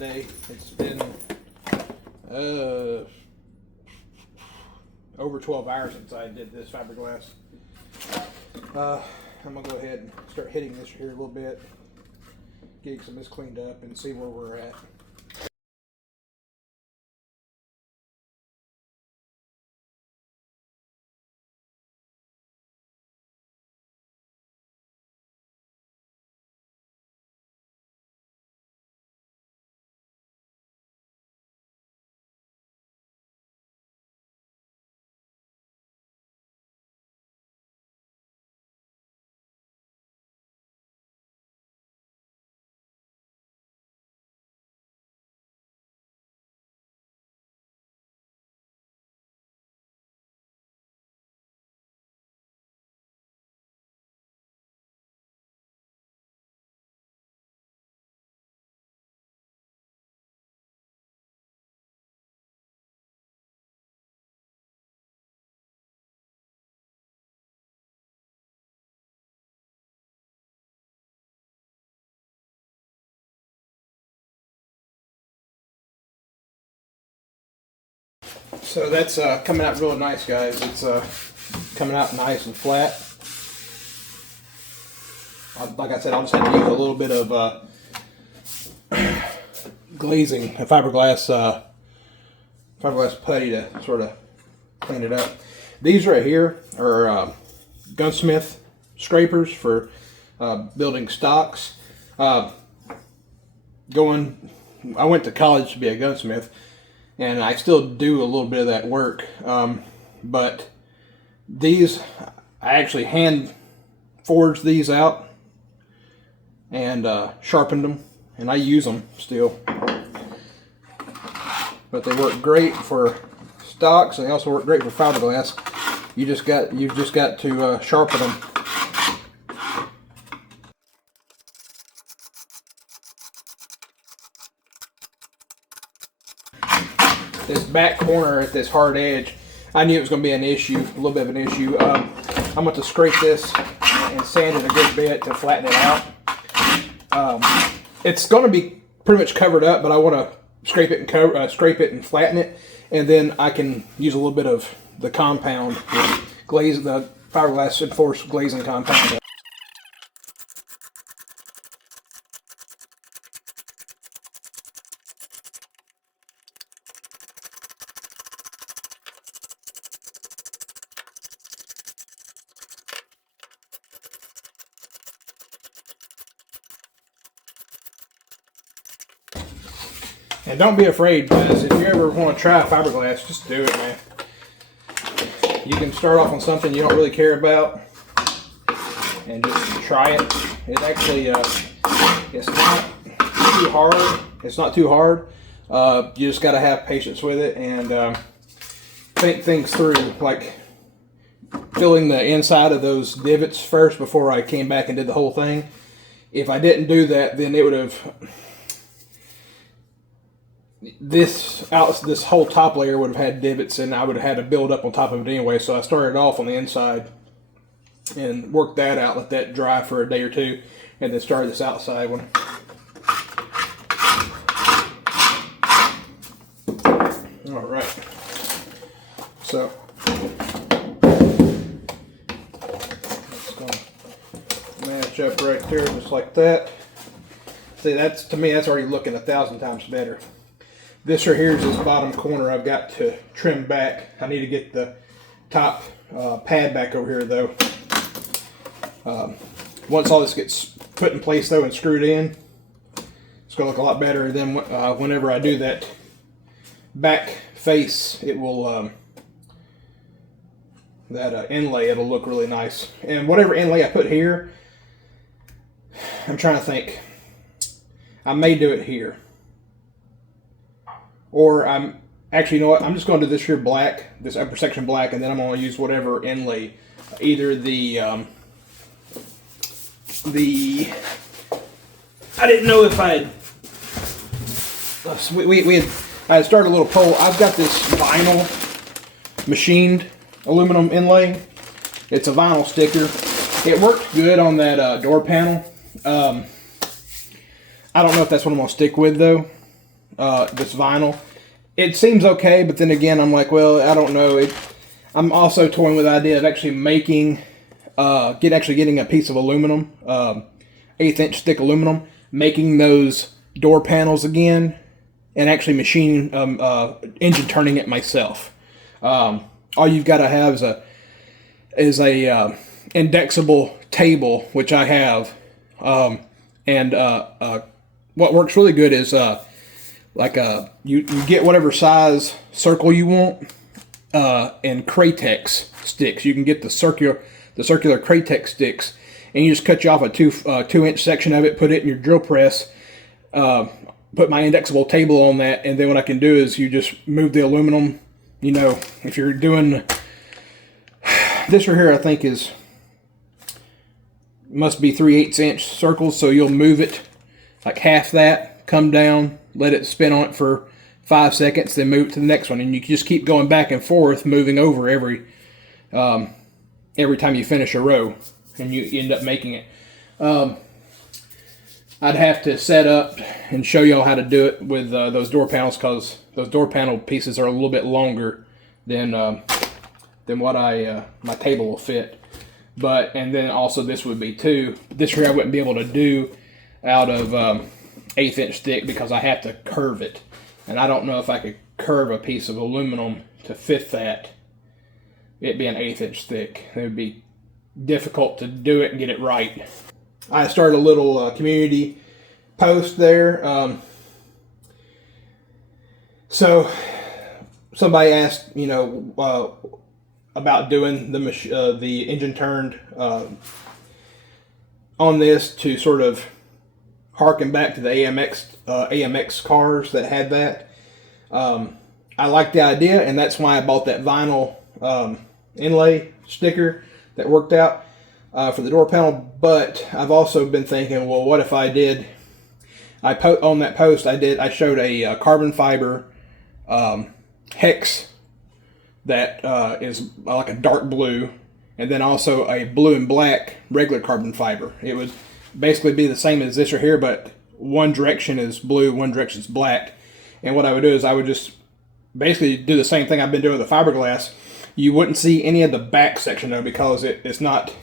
today. It's been over 12 hours since I did this fiberglass. I'm gonna go ahead and start hitting this here a little bit, get some of this cleaned up, and see where we're at. So that's coming out real nice, guys. It's coming out nice and flat. Like I said, I'll just have to use a little bit of glazing, a fiberglass putty to sort of clean it up. These right here are gunsmith scrapers for building stocks. I went to college to be a gunsmith, and I still do a little bit of that work, but these, I actually hand forged these out and sharpened them, and I use them still. But they work great for stocks, and they also work great for fiberglass. You've just got to sharpen them. This back corner at this hard edge, I knew it was going to be an issue, a little bit of an issue. I'm going to scrape this and sand it a good bit to flatten it out. It's going to be pretty much covered up, but I want to scrape it and flatten it, and then I can use a little bit of the compound, the fiberglass enforced glazing compound. And don't be afraid, guys. If you ever want to try fiberglass, just do it, man. You can start off on something you don't really care about and just try it. It actually, it's not too hard. It's not too hard. You just got to have patience with it and think things through, like filling the inside of those divots first before I came back and did the whole thing. If I didn't do that, then it would have... This whole top layer would have had divots, and I would have had to build up on top of it anyway. So I started off on the inside and worked that out, let that dry for a day or two, and then started this outside one. All right. So it's going to match up right there, just like that. See, that's, to me, that's already looking 1,000 times better. This right here is this bottom corner I've got to trim back. I need to get the top pad back over here though. Once all this gets put in place though and screwed in, it's going to look a lot better. Then whenever I do that back face, it will, inlay, it'll look really nice. And whatever inlay I put here, I'm trying to think, I may do it here. Or actually, you know what? I'm just going to do this here black, this upper section black, and then I'm going to use whatever inlay, either the I didn't know if I had started a little poll. I've got this vinyl machined aluminum inlay. It's a vinyl sticker. It worked good on that door panel. I don't know if that's what I'm going to stick with though. this vinyl. It seems okay, but then again, I'm like, well, I don't know. I'm also toying with the idea of actually making, getting a piece of aluminum, 1/8" thick aluminum, making those door panels again, and actually machining, engine turning it myself. All you've got to have is a indexable table, which I have, and what works really good is you get whatever size circle you want, and Kratex sticks. You can get the circular Kratex sticks, and you just cut you off a 2-inch section of it, put it in your drill press, put my indexable table on that, and then what I can do is you just move the aluminum. You know, if you're doing this right here, I think must be 3/8" circles, so you'll move it like half that, come down, let it spin on it for 5 seconds, then move it to the next one, and you just keep going back and forth, moving over every time you finish a row, and you end up making it. I'd have to set up and show y'all how to do it with those door panels, because those door panel pieces are a little bit longer than what my table will fit. And then also this would be too. This here I wouldn't be able to do out of 1/8" thick, because I have to curve it, and I don't know if I could curve a piece of aluminum to fit that. It being 1/8" thick, it would be difficult to do it and get it right. I started a little community post there. So somebody asked, about doing the engine turned on this, to sort of harken back to the AMX cars that had that. I like the idea, and that's why I bought that vinyl inlay sticker that worked out for the door panel. But I've also been thinking, well, what if I did? On that post I showed a carbon fiber hex that is like a dark blue, and then also a blue and black regular carbon fiber. It would basically be the same as this right here, but one direction is blue, one direction is black. And what I would do is I would just basically do the same thing I've been doing with the fiberglass. You wouldn't see any of the back section though, because it's not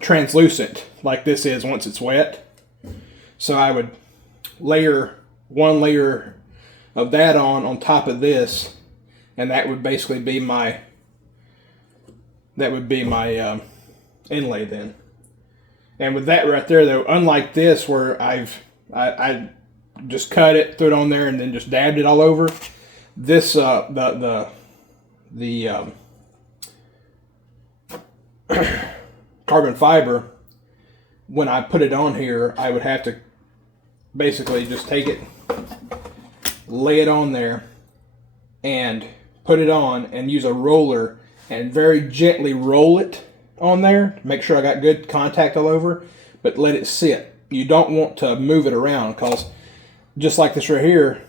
translucent like this is once it's wet. So I would layer one layer of that on top of this, and that would basically be my inlay then. And with that right there though, unlike this where I just cut it, threw it on there, and then just dabbed it all over, this the carbon fiber, when I put it on here, I would have to basically just take it, lay it on there, and put it on, and use a roller and very gently roll it on there to make sure I got good contact all over, but let it sit. You don't want to move it around, because just like this right here,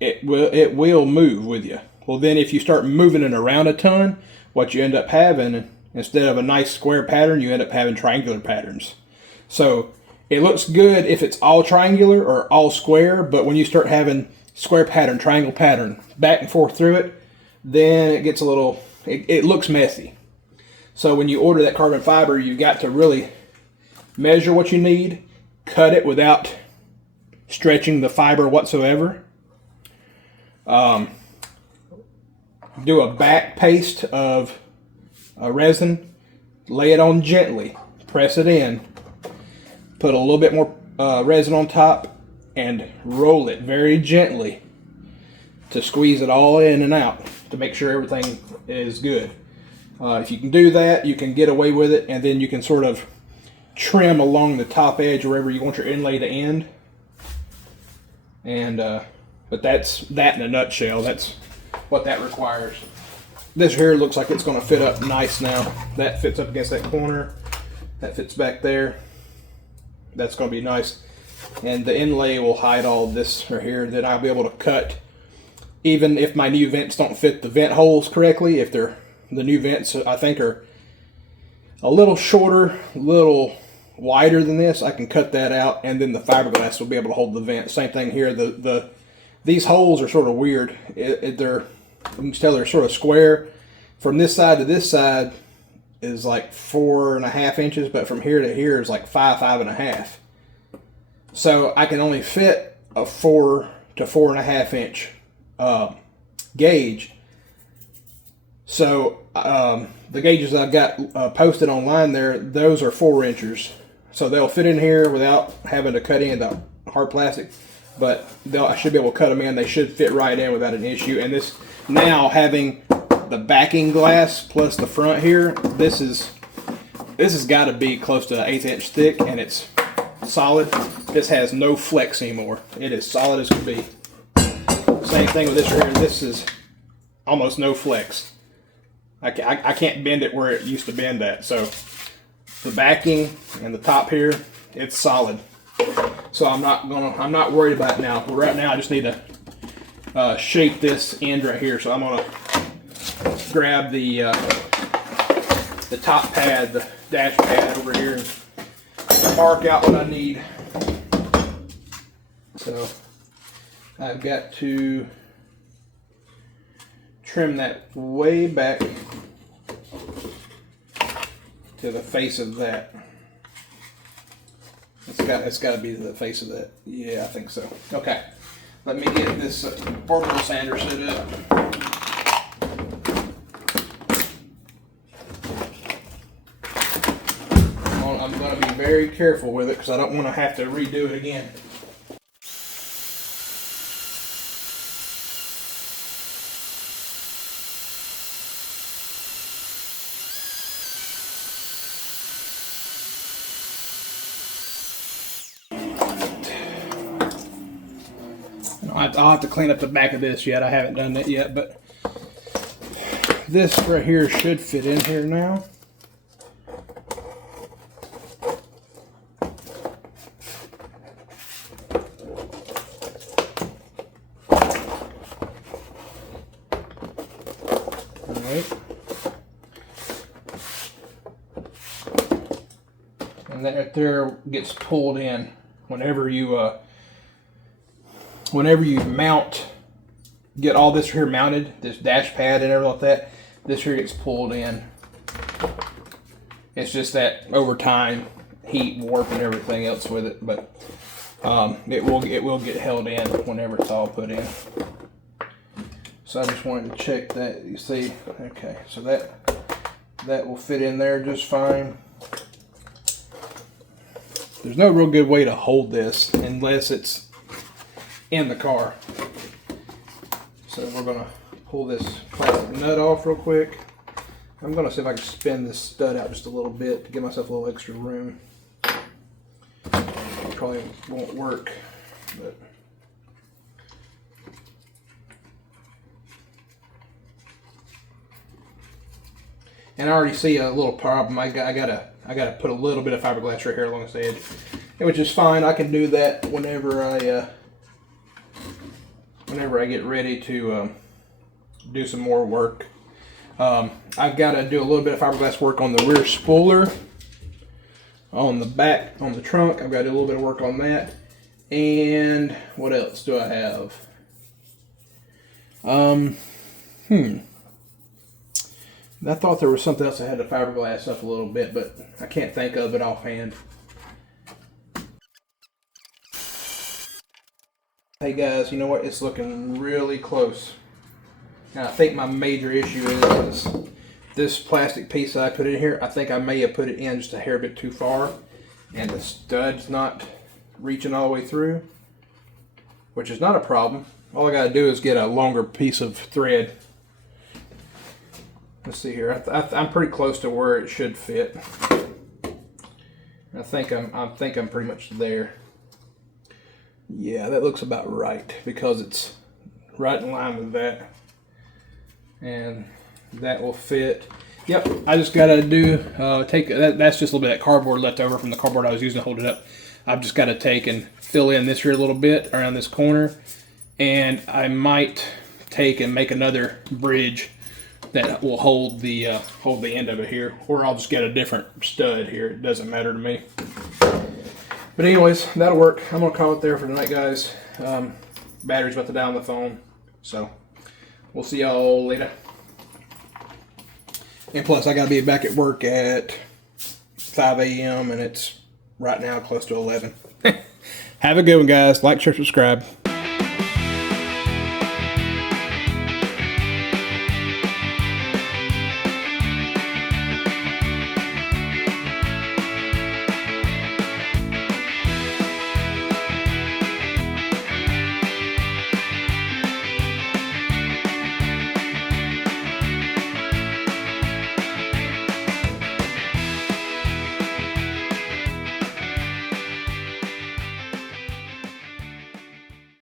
it will move with you. Well, then if you start moving it around a ton, what you end up having, instead of a nice square pattern, you end up having triangular patterns. So it looks good if it's all triangular or all square, but when you start having square pattern, triangle pattern, back and forth through it, then it gets a little, it looks messy. So when you order that carbon fiber, you've got to really measure what you need, cut it without stretching the fiber whatsoever. Do a back paste of resin, lay it on gently, press it in, put a little bit more resin on top, and roll it very gently to squeeze it all in and out to make sure everything is good. If you can do that, you can get away with it, and then you can sort of trim along the top edge wherever you want your inlay to end. And but that's that in a nutshell. That's what that requires. This here looks like it's going to fit up nice now. That fits up against that corner. That fits back there. That's going to be nice. And the inlay will hide all this right here. Then I'll be able to cut, even if my new vents don't fit the vent holes correctly. If they're the new vents, I think, are a little shorter, a little wider than this, I can cut that out, and then the fiberglass will be able to hold the vent. Same thing here. The these holes are sort of weird. You can tell they're sort of square. From this side to this side is like 4.5 inches, but from here to here is like 5.5. So I can only fit a 4 to 4.5 inch gauge. So the gauges I've got posted online there, those are 4 inchers. So they'll fit in here without having to cut in the hard plastic. But I should be able to cut them in. They should fit right in without an issue. And this, now having the backing glass plus the front here, this has got to be close to 1/8 inch thick, and it's solid. This has no flex anymore. It is solid as can be. Same thing with this right here. This is almost no flex. I can't bend it where it used to bend at. So the backing and the top here, it's solid. So I'm not worried about it now. Right now I just need to shape this end right here. So I'm gonna grab the top pad, the dash pad over here, and mark out what I need. So I've got to trim that way back to the face of that. It's got to be the face of that. Yeah, I think so. Okay, let me get this orbital sander set up. I'm going to be very careful with it because I don't want to have to redo it again. I'll have to clean up the back of this yet. I haven't done that yet, but this right here should fit in here now. Alright. And that right there gets pulled in whenever you mount, get all this here mounted, this dash pad and everything like that, this here gets pulled in. It's just that over time, heat, warp, and everything else with it, but it will get held in whenever it's all put in. So I just wanted to check that. You see, okay, so that will fit in there just fine. There's no real good way to hold this unless it's in the car. So we're going to pull this plastic nut off real quick. I'm going to see if I can spin this stud out just a little bit to give myself a little extra room. Probably won't work, but and I already see a little problem. I gotta put a little bit of fiberglass right here along this edge, which is fine. I can do that whenever I get ready to do some more work. I've got to do a little bit of fiberglass work on the rear spoiler, on the back, on the trunk. I've got to do a little bit of work on that. And what else do I have? I thought there was something else I had to fiberglass up a little bit, but I can't think of it offhand. Hey guys, you know what? It's looking really close. Now I think my major issue is this plastic piece that I put in here. I think I may have put it in just a hair bit too far, and the stud's not reaching all the way through, which is not a problem. All I gotta do is get a longer piece of thread. Let's see here. I'm pretty close to where it should fit. I think I'm pretty much there. Yeah, that looks about right because it's right in line with that, and that will fit. Yep, I just gotta do take that. That's just a little bit of cardboard left over from the cardboard I was using to hold it up. I've just got to take and fill in this here a little bit around this corner, and I might take and make another bridge that will hold the end of it here, or I'll just get a different stud here. It doesn't matter to me. But anyways, that'll work. I'm gonna call it there for tonight, guys. battery's about to die on the phone. So we'll see y'all later. And plus, I gotta be back at work at 5 a.m. and it's right now close to 11. Have a good one, guys. Like, share, subscribe.